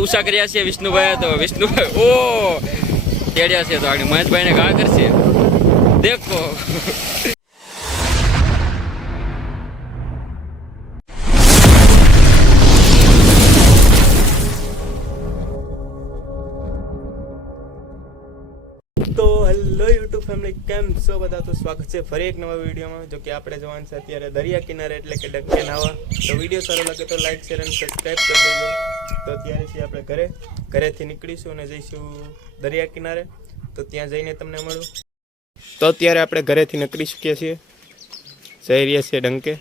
ઉષા કર્યા છે વિષ્ણુભાઈ તો વિષ્ણુભાઈ ઓ તેડ્યા છે તો આગળ મહેશભાઈને ઘા કરશે દેખો તો હેલો યુટ્યુબ ફેમિલી કેમ છો બધા તો સ્વાગત છે ફરી એક નવા વિડીયોમાં જો કે આપણે જવાનું છે અત્યારે દરિયા કિનારે એટલે કે ડંકે નાવા તો વિડીયો સારો લાગે તો લાઈક શેર અને સબસ્ક્રાઈબ કરી દેજો તો અત્યારે છે આપણે ઘરેથી નીકળીશું અને જઈશું દરિયા કિનારે તો ત્યાં જઈને તમને મળું તો અત્યારે આપણે ઘરેથી નીકળી શકીએ છીએ જઈ રહ્યા છીએ ડંકે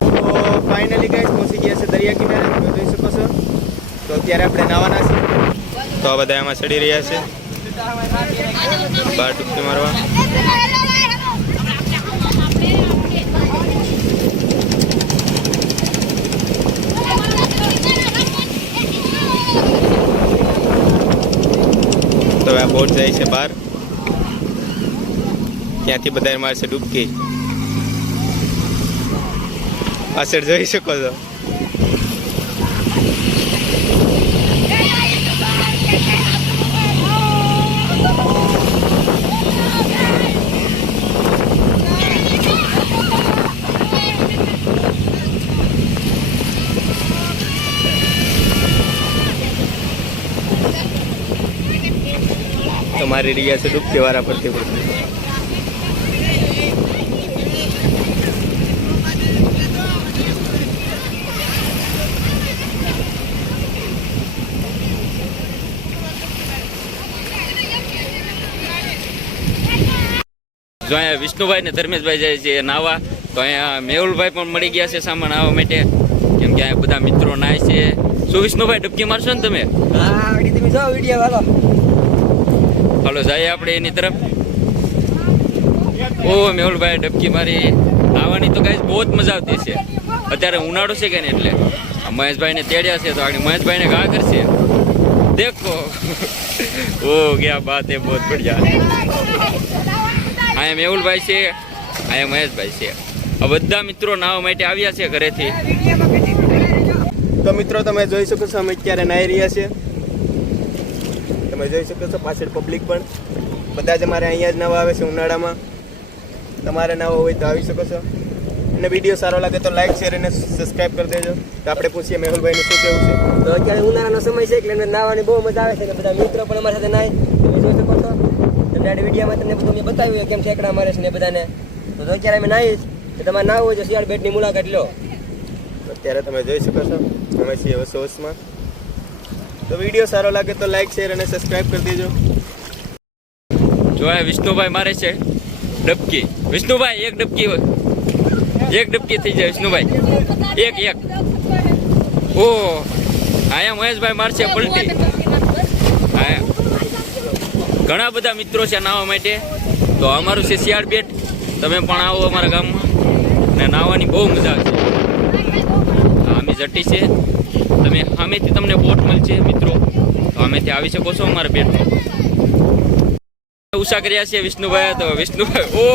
તો ફાઇનલી ગાઈસ પહોંચી ગયા છે દરિયા કિનારે તો જોઈ શકો છો તો અત્યારે આપણે નાવાના છીએ તો આ બધા એમાં ચડી રહ્યા છે બાર ડૂબકી મારવા તો આ બોટ જાય છે બહાર ત્યાંથી બધા મારશે ડૂબકી પાછળ જોઈ શકો છો તમારી રહ્યા છે ડૂબકી વાળા પરથી પડતી જો અહીંયા વિષ્ણુભાઈ ને ધર્મેશભાઈ જાય છે નાવા તો અહીંયા મેહુલભાઈ પણ મળી ગયા છે સામાન આવવા માટે કેમ કે અહીંયા બધા મિત્રો નાય છે શું વિષ્ણુભાઈ ડૂબકી મારશો ને તમે હાલો જાય આપણે એની તરફ ઓ મેહુલભાઈ ડબકી મારી નાવાની તો ગાઈસ બહુ જ મજા આવતી છે અત્યારે ઉનાળો છે કે ને એટલે મહેશભાઈને તેડ્યા છે તો આગળ મહેશભાઈને ઘા કરશે દેખો ઓ ક્યાં બાત હે બહુ બઢિયા અહીંયા મેહુલભાઈ છે અહીંયા મહેશભાઈ છે આ બધા મિત્રો નાવા માટે આવ્યા છે ઘરેથી તો મિત્રો તમે જોઈ શકો છો અમે અત્યારે નાહી રહ્યા છીએ તમે જોઈ શકો છો પાછળ પબ્લિક પણ બધા જ અમારે અહીંયા જ નવા આવે છે ઉનાળામાં તમારે નવા હોય તો આવી શકો છો અને વિડીયો સારો લાગે તો લાઈક શેર અને સબસ્ક્રાઈબ કરી દેજો તો આપણે પૂછીએ મેહુલભાઈને શું કેવું છે તો અત્યારે ઉનાળાનો સમય છે એટલે નાહવાની બહુ મજા આવે છે કે બધા મિત્રો પણ અમારી સાથે નાય તમે જોઈ શકો છો તમને આ વિડીયોમાં તમને બધું મેં બતાવ્યું કેમ ઠેકડા મારે છે ને બધાને તો અત્યારે અમે નાહીશ તો તમારે ના હોય તો શિયાળ બેટની મુલાકાત લો અત્યારે તમે જોઈ શકો છો અમે છીએ હોશમાં તો વિડીયો સારો લાગે તો લાઈક શેર અને સબસ્ક્રાઇબ કરી દેજો જો આ વિષ્ણુભાઈ મારે છે ડબકી વિષ્ણુભાઈ એક ડબકી થઈ જાય વિષ્ણુભાઈ એક ઓ આયા મહેશભાઈ મારશે પલટી ઘણા બધા મિત્રો છે નાહવા માટે તો અમારું છે શિયાળ બેટ તમે પણ આવો અમારા ગામમાં ને નાહવાની બહુ મજા આવશે અમે જટી છે તમે સામેથી તમને બોટ મળશે મિત્રો તો અમેથી આવી શકો છો અમારા બેટમાં ઉષા કર્યા છે વિષ્ણુભાઈ તો વિષ્ણુભાઈ ઓ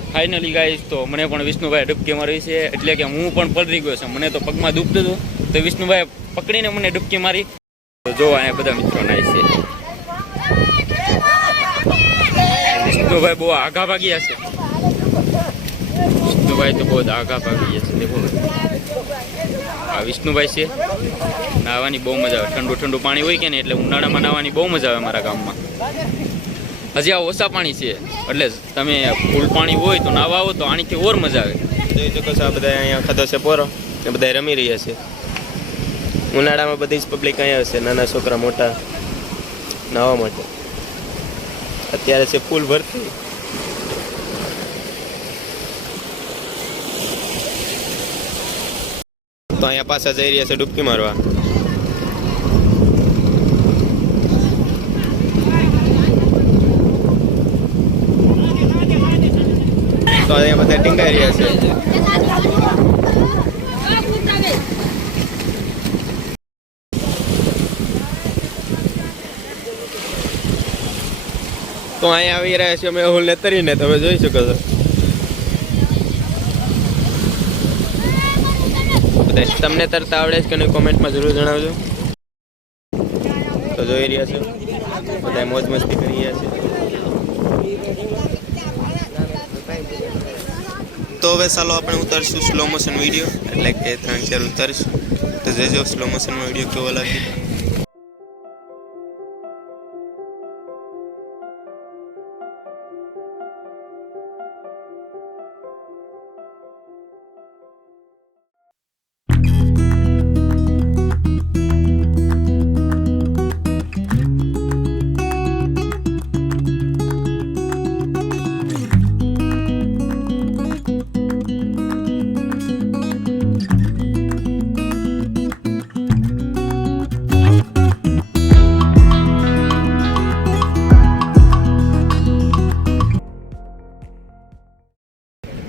ફાઇનલી ગાઈસ તો મને પણ વિષ્ણુભાઈ ડૂબકી મારી છે એટલે કે હું પણ પલરી ગયો છું મને તો પગમાં દુખતું હતું તો વિષ્ણુભાઈ પકડીને મને ડૂબકી મારી તો જો અહીંયા બધા મિત્રો નાય છે વિષ્ણુભાઈ બહુ આઘા ભાગ્યા છે વિષ્ણુભાઈ તો બહુ આઘા ભાગ્યા છે દેખો આ વિષ્ણુભાઈ છે નાહવાની બહુ મજા આવે ઠંડુ પાણી હોય કે ને એટલે ઉનાળામાં નાહવાની બહુ મજા આવે મારા ગામમાં હજી આ ઓછા પાણી છે એટલે તમે ફૂલ પાણી હોય તો નાહવા આવો તો આણીથી ઓર મજા આવે જોઈ શકો છો આ બધા અહીંયા ખાધો છે પોરો ને બધા રમી રહ્યા છે ઉનાળામાં બધી જ પબ્લિક અહીંયા આવશે નાના છોકરા મોટા નાહવા માટે અત્યારે છે ફૂલ ભરતી તો અહીંયા પાછા જઈ રહ્યા છે ડૂબકી મારવા તો અહીંયા બધા ટીંગાઈ રહ્યા છે તો અહીંયા આવી રહ્યા છીએ મેહુલને તરીને, તમે જોઈ શકો છો. બધા તમને તરતા આવડે છે કે નહીં કોમેન્ટમાં જરૂર જણાવજો. તો જોઈ રહ્યા છો બધા મોજ મસ્તી કરી રહ્યા છે. તો હવે ચાલો આપણે ઉતારશું સ્લો મોશન વિડીયો, એટલે કે 3-4 ઉતારશું. તો જોજો સ્લો મોશનમાં વિડીયો કેવો લાગે.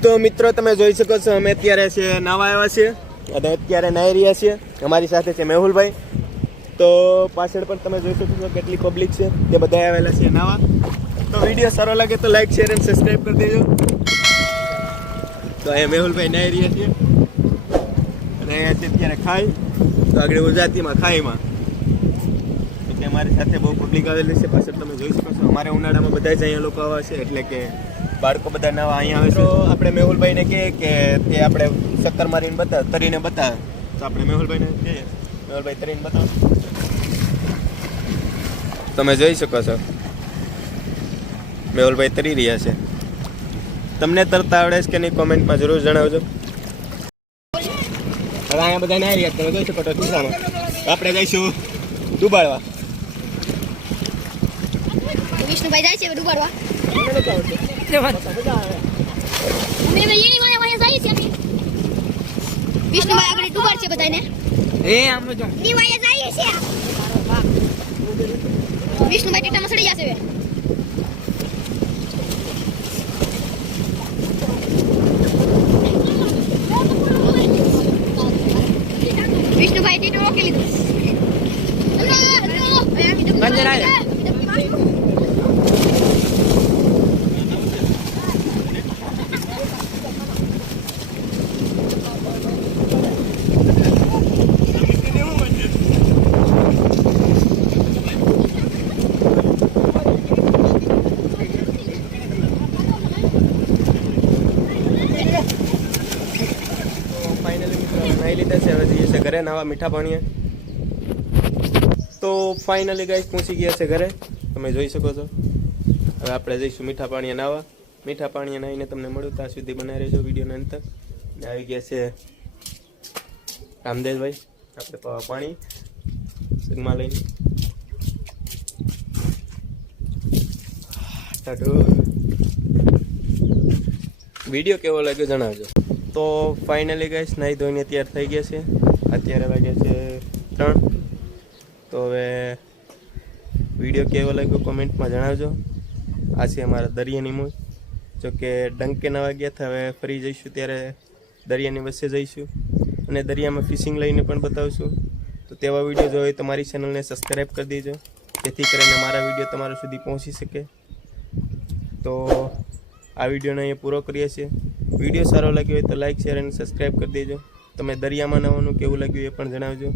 તો મિત્રો તમે જોઈ શકો છો અમે અત્યારે છે નાવા આવ્યા છીએ અને અત્યારે નાહી રહ્યા છીએ. અમારી સાથે છે મેહુલભાઈ. તો પાછળ પણ તમે જોઈ શકો છો કેટલી પબ્લિક છે, તે બધા આવેલા છે નાવા. તો વિડીયો સારો લાગે તો લાઈક શેર અને સબસ્ક્રાઈબ કરી દેજો. તો અહીંયા મેહુલભાઈ નાહી રહ્યા છીએ અને અહીંયા છે અત્યારે ખાઈ. તો આગળ ગુજરાતીમાં ખાઈમાં એટલે અમારી સાથે બહુ પબ્લિક આવેલી છે. પાછળ તમે જોઈ શકો છો અમારે ઉનાળામાં બધા જ અહીંયા લોકો આવે છે, એટલે કે બાળકો બધા નવા અહીંયા આવે છે. તો આપણે મેહુલભાઈને કહીએ કે તે આપણે ચક્કર મારીને તરીને બતાવે. તો આપણે મેહુલભાઈને કહીએ, મેહુલભાઈ તરીને બતાવો. તમે જોઈ શકો છો મેહુલભાઈ તરી રહ્યા છે. તમને તરતા આવડે છે કે નહીં કોમેન્ટમાં જરૂર જણાવજો. હવે અહીંયા બધા નાહી રહ્યા તમે જોઈ શકો છો ખિસ્સામાં. આપણે જઈશું ડૂબાડવા. વિષ્ણુભાઈ જાય છે ડૂબાડવા. વિષ્ણુભાઈ આગળ ડૂબાડ છે બધાને. દિવાળીએ જઈએ છે. વિષ્ણુભાઈ ટેટામાં સડી જશે. વિષ્ણુભાઈ ટેટો રોકી લીધું. ઘરે નાવા મીઠા પાણીએ. તો ફાઇનલી ગાઈસ પહોંચી ગયા છે ઘરે, તમે જોઈ શકો છો. હવે આપણે જઈશું મીઠા પાણીએ નાવા. મીઠા પાણીએ નાહીને તમને મળ્યું ત્યાં સુધી બનાવી રહેજો વિડીયોના અંતર. ને આવી ગયા છે રામદેવભાઈ આપણે પાણી સગમાં લઈને. વિડીયો કેવો લાગ્યો જણાવજો. તો ફાઇનલી ગાઈસ નાહી ધોઈને તૈયાર થઈ ગયા છે. અત્યારે વાગ્યા છે 3. તો હવે વિડીયો કેવો લાગ્યો કોમેન્ટમાં જણાવજો. આ છે અમારા દરિયાની મોજ. જો કે ડંકે નવા ગયા હતા, હવે ફરી જઈશું ત્યારે દરિયાની વચ્ચે જઈશું અને દરિયામાં ફિશિંગ લઈને પણ બતાવશું. તો તેવા વિડીયો જોઈએ તો મારી ચેનલને સબસ્ક્રાઈબ કરી દેજો, જેથી કરીને મારા વિડીયો તમારા સુધી પહોંચી શકે. તો આ વિડીયોને અહીંયા પૂરો કરીએ છીએ. વિડીયો સારો લાગ્યો હોય તો લાઈક શેર અને સબસ્ક્રાઈબ કરી દેજો. તમે દરિયામાં નવાનું કેવું લાગ્યું એ પણ જણાવજો.